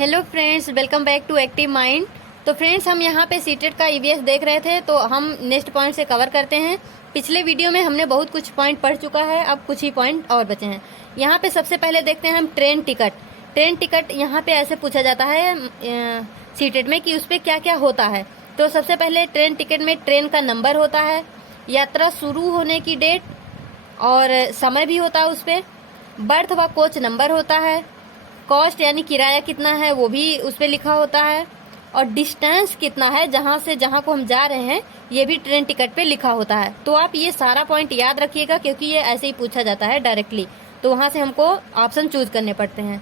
Hello friends, welcome back to Active Mind. तो friends, हम यहाँ पे सीटेट का ईवीएस देख रहे थे, तो हम नेक्स्ट पॉइंट से कवर करते हैं। पिछले वीडियो में हमने बहुत कुछ पॉइंट पढ़ चुका है, अब कुछ ही पॉइंट और बचे हैं। यहाँ पे सबसे पहले देखते हैं हम ट्रेन टिकट। ट्रेन टिकट यहाँ पे ऐसे पूछा जाता है सीटेट में कि उस पर क्या क्या होता है। तो सबसे पहले ट्रेन टिकट में ट्रेन का नंबर होता है, यात्रा शुरू होने की डेट और समय भी होता है उस पर, बर्थ व कोच नंबर होता है, कॉस्ट यानी किराया कितना है वो भी उस पर लिखा होता है, और डिस्टेंस कितना है जहां से जहां को हम जा रहे हैं ये भी ट्रेन टिकट पे लिखा होता है। तो आप ये सारा पॉइंट याद रखिएगा, क्योंकि ये ऐसे ही पूछा जाता है डायरेक्टली, तो वहां से हमको ऑप्शन चूज करने पड़ते हैं।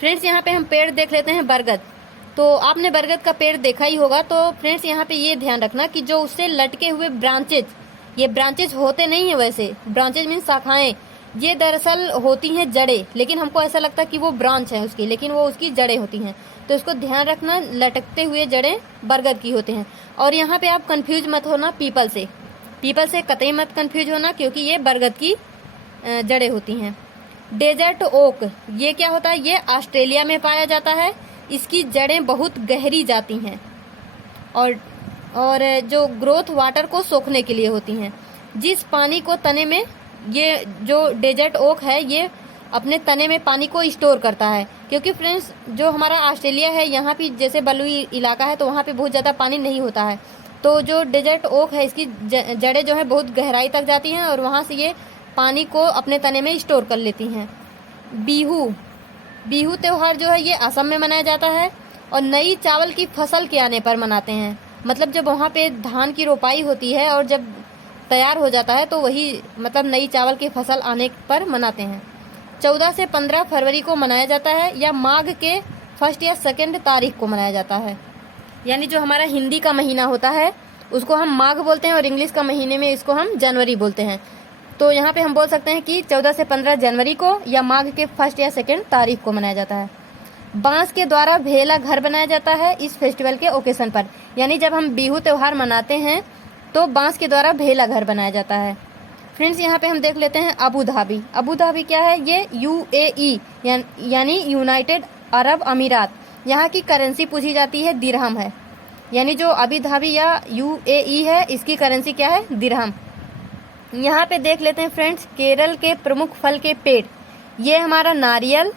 फ्रेंड्स, यहाँ पे हम पेड़ देख लेते हैं, बरगद। तो आपने बरगद का पेड़ देखा ही होगा। तो फ्रेंड्स, यहाँ पे ये ध्यान रखना कि जो उससे लटके हुए ब्रांचेज, ये ब्रांचेज होते नहीं है, वैसे ब्रांचेज मीन शाखाएं, ये दरअसल होती हैं जड़ें, लेकिन हमको ऐसा लगता है कि वो ब्रांच है उसकी, लेकिन वो उसकी जड़ें होती हैं। तो इसको ध्यान रखना, लटकते हुए जड़ें बरगद की होते हैं। और यहाँ पे आप कंफ्यूज मत होना पीपल से, पीपल से कतई मत कंफ्यूज होना, क्योंकि ये बरगद की जड़ें होती हैं। डेजर्ट ओक, ये क्या होता है? ये ऑस्ट्रेलिया में पाया जाता है। इसकी जड़ें बहुत गहरी जाती हैं और जो ग्रोथ वाटर को सोखने के लिए होती हैं। जिस पानी को तने में, ये जो डेजर्ट ओक है ये अपने तने में पानी को स्टोर करता है, क्योंकि फ्रेंड्स जो हमारा ऑस्ट्रेलिया है यहाँ पे जैसे बलुई इलाका है, तो वहाँ पे बहुत ज़्यादा पानी नहीं होता है। तो जो डेजर्ट ओक है इसकी जड़ें जो है बहुत गहराई तक जाती हैं और वहाँ से ये पानी को अपने तने में स्टोर कर लेती हैं। बिहू त्यौहार जो है ये असम में मनाया जाता है और नई चावल की फसल के आने पर मनाते हैं। मतलब जब वहाँ पे धान की रोपाई होती है और जब तैयार हो जाता है तो वही मतलब नई चावल की फसल आने पर मनाते हैं। 14 से 15 फरवरी को मनाया जाता है, या माघ के फर्स्ट या सेकंड तारीख को मनाया जाता है। यानी जो हमारा हिंदी का महीना होता है उसको हम माघ बोलते हैं और इंग्लिश का महीने में इसको हम जनवरी बोलते हैं। तो यहाँ पे हम बोल सकते हैं कि 14 से 15 जनवरी को या माघ के फर्स्ट या सेकंड तारीख को मनाया जाता है। बांस के द्वारा भेला घर बनाया जाता है इस फेस्टिवल के ओकेशन पर। यानी जब हम बिहू त्यौहार मनाते हैं तो बांस के द्वारा भेला घर बनाया जाता है। फ्रेंड्स, यहाँ पे हम देख लेते हैं अबू धाबी। अबू धाबी क्या है? ये यूएई यानी यूनाइटेड अरब अमीरात, यहाँ की करेंसी पूछी जाती है दिरहम है। यानी जो अबू धाबी या यूएई है इसकी करेंसी क्या है? दिरहम। यहाँ पे देख लेते हैं फ्रेंड्स, केरल के प्रमुख फल के पेड़, ये हमारा नारियल,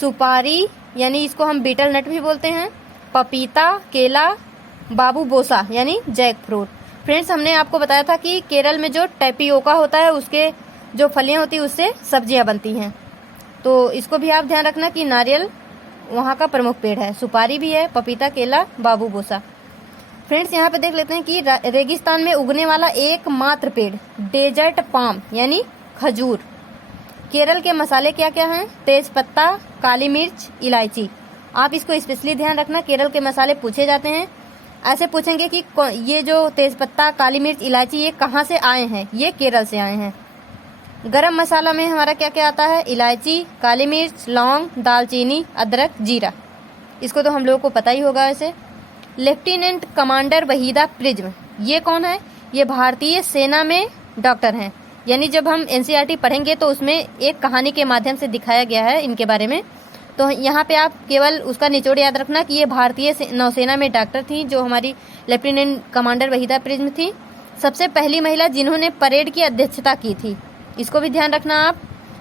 सुपारी यानी इसको हम बीटल नट भी बोलते हैं, पपीता, केला, बाबू बोसा यानी जैक फ्रूट। फ्रेंड्स, हमने आपको बताया था कि केरल में जो टैपियोका होता है उसके जो फलियां होती है उससे सब्जियां बनती हैं। तो इसको भी आप ध्यान रखना कि नारियल वहाँ का प्रमुख पेड़ है, सुपारी भी है, पपीता, केला, बाबू बोसा। फ्रेंड्स, यहाँ पे देख लेते हैं कि रेगिस्तान में उगने वाला एकमात्र पेड़ डेजर्ट पाम यानी खजूर। केरल के मसाले क्या क्या हैं? तेज पत्ता, काली मिर्च, इलायची। आप इसको स्पेशली ध्यान रखना, केरल के मसाले पूछे जाते हैं। ऐसे पूछेंगे कि ये जो तेजपत्ता, काली मिर्च, इलायची ये कहाँ से आए हैं? ये केरल से आए हैं। गरम मसाला में हमारा क्या क्या आता है? इलायची, काली मिर्च, लौंग, दालचीनी, अदरक, जीरा। इसको तो हम लोगों को पता ही होगा। ऐसे लेफ्टिनेंट कमांडर वहीदा प्रिज्म, ये कौन है? ये भारतीय सेना में डॉक्टर हैं। यानी जब हम एनसीईआरटी पढ़ेंगे तो उसमें एक कहानी के माध्यम से दिखाया गया है इनके बारे में। तो यहाँ पे आप केवल उसका निचोड़ याद रखना कि ये भारतीय नौसेना में डॉक्टर थी, जो हमारी लेफ्टिनेंट कमांडर वहीदा प्रिज्म थी। सबसे पहली महिला जिन्होंने परेड की अध्यक्षता की थी, इसको भी ध्यान रखना आप।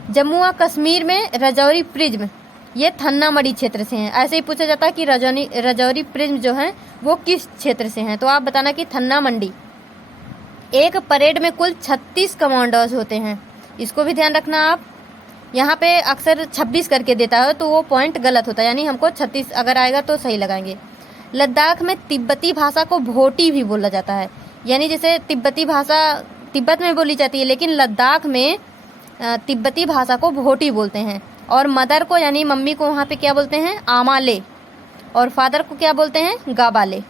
जम्मू व कश्मीर में रजौरी प्रिज्म, ये थन्नामड़ी क्षेत्र से हैं। ऐसे ही पूछा जाता है कि रजौरी प्रिज्म जो हैं वो किस क्षेत्र से हैं, तो आप बताना कि थन्नामंडी। एक परेड में कुल 36 कमांडर्स होते हैं, इसको भी ध्यान रखना आप। यहाँ पे अक्सर 26 करके देता है तो वो पॉइंट गलत होता है, यानी हमको 36 अगर आएगा तो सही लगाएंगे। लद्दाख में तिब्बती भाषा को भोटी भी बोला जाता है। यानी जैसे तिब्बती भाषा तिब्बत में बोली जाती है, लेकिन लद्दाख में तिब्बती भाषा को भोटी बोलते हैं। और मदर को यानी मम्मी को वहाँ पे क्या बोलते हैं? आमाले। और फादर को क्या बोलते हैं? गाबाले।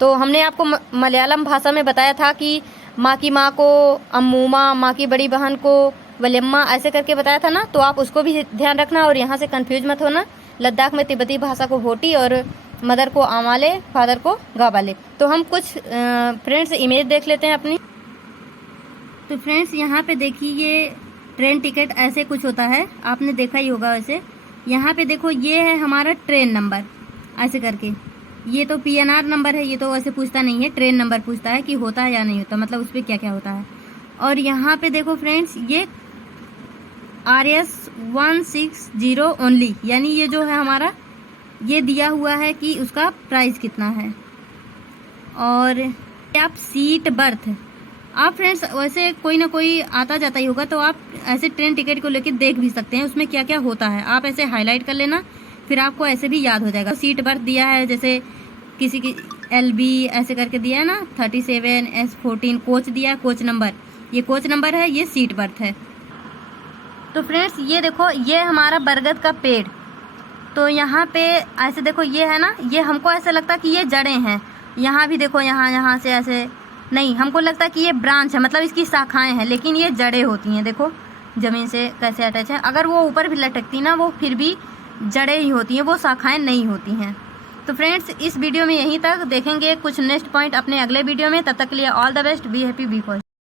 तो हमने आपको मलयालम भाषा में बताया था कि माँ की माँ को अम्मूमा, माँ की बड़ी बहन को वलेम्मा, ऐसे करके बताया था ना। तो आप उसको भी ध्यान रखना और यहाँ से कंफ्यूज मत होना। लद्दाख में तिब्बती भाषा को भोटी और मदर को आमाले, फादर को गाबाले। तो हम कुछ फ्रेंड्स इमेज देख लेते हैं अपनी। तो फ्रेंड्स, यहाँ पे देखिए ये ट्रेन टिकट ऐसे कुछ होता है, आपने देखा ही होगा वैसे। यहाँ पे देखो ये है हमारा ट्रेन नंबर, ऐसे करके। ये तो PNR नंबर है, ये तो वैसे पूछता नहीं है, ट्रेन नंबर पूछता है कि होता है या नहीं होता, मतलब उस पर क्या क्या होता है। और यहाँ पे देखो फ्रेंड्स, ये RS160 ओनली, यानी ये जो है हमारा, ये दिया हुआ है कि उसका प्राइस कितना है। और आप सीट बर्थ, आप फ्रेंड्स वैसे कोई ना कोई आता जाता ही होगा, तो आप ऐसे ट्रेन टिकट को लेकर देख भी सकते हैं उसमें क्या क्या होता है। आप ऐसे हाईलाइट कर लेना, फिर आपको ऐसे भी याद हो जाएगा। सीट बर्थ दिया है, जैसे किसी की LB ऐसे करके दिया है ना, 37 S14। कोच दिया है, कोच नंबर, ये कोच नंबर है, ये सीट बर्थ है। तो फ्रेंड्स ये देखो, ये हमारा बरगद का पेड़, तो यहाँ पे ऐसे देखो ये है ना, ये हमको ऐसा लगता है कि ये जड़ें हैं। यहाँ भी देखो, यहाँ से ऐसे नहीं, हमको लगता है कि ये ब्रांच है, मतलब इसकी शाखाएं हैं, लेकिन ये जड़ें होती हैं। देखो ज़मीन से कैसे अटैच है। अगर वो ऊपर भी लटकती ना, वो फिर भी जड़ें ही होती हैं, वो शाखाएं नहीं होती हैं। तो फ्रेंड्स इस वीडियो में यहीं तक, देखेंगे कुछ नेक्स्ट पॉइंट अपने अगले वीडियो में। तब तक के लिए all the best, be happy, be खुश।